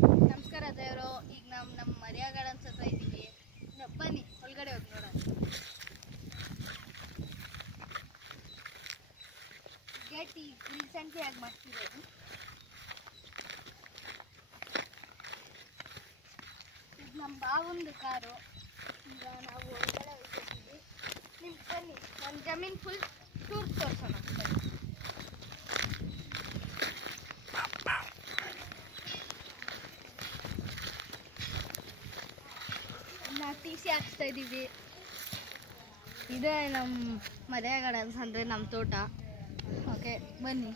ನಮಸ್ಕಾರ ದೇವರು. ಈಗ ನಮ್ಮ ಮರ್ಯಾಗಡ ಅನ್ಸತ್ರ ಇದ್ದೀವಿ. ಬನ್ನಿ ಒಳಗಡೆ ಹೋಗಿ ನೋಡೋಣ. ಗೇಟ್ ಈಗ ರೀಸೆಂಟ್ಲಿ ಆಗಿ ಮಾಡ್ತಿರೋದು. ಇದು ನಮ್ಮ ಬಾವಂದು ಕಾರು. ಈಗ ನಾವು ಒಳಗಡೆ ಹೋಗ್ತಿದ್ದೀವಿ. ನಿಮ್ಗೆ ಬನ್ನಿ ನನ್ನ ಜಮೀನು ಫುಲ್ ಟೂರ್ ತೋರಿಸೋಣ. ನಾವು ಟಿ ಸಿ ಹಾಕ್ಸ್ತಾ ಇದ್ದೀವಿ. ಇದೇ ನಮ್ಮ ಮದುವೆ ಗಾರ್ಡನ್ಸ್ ಅಂದರೆ ನಮ್ಮ ತೋಟ. ಓಕೆ ಬನ್ನಿ.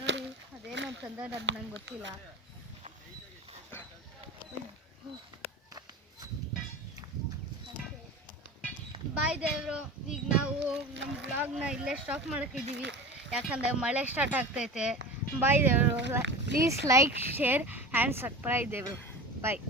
ನೋಡಿ ಅದೇನು ಅಂತಂದ್ರೆ ಅದು ನಂಗೆ ಗೊತ್ತಿಲ್ಲ. ಬಾಯ್ ದೇವರು. ಈಗ ನಾವು ನಮ್ಮ ಬ್ಲಾಗ್ನ ಇಲ್ಲೇ ಸ್ಟಾಪ್ ಮಾಡೋಕ್ಕಿದ್ದೀವಿ, ಯಾಕಂದರೆ ಮಳೆ ಸ್ಟಾರ್ಟ್ ಆಗ್ತೈತೆ. ಬಾಯ್ ದೇವರು. Please like, share and subscribe ದೇವರು. ಬಾಯ್.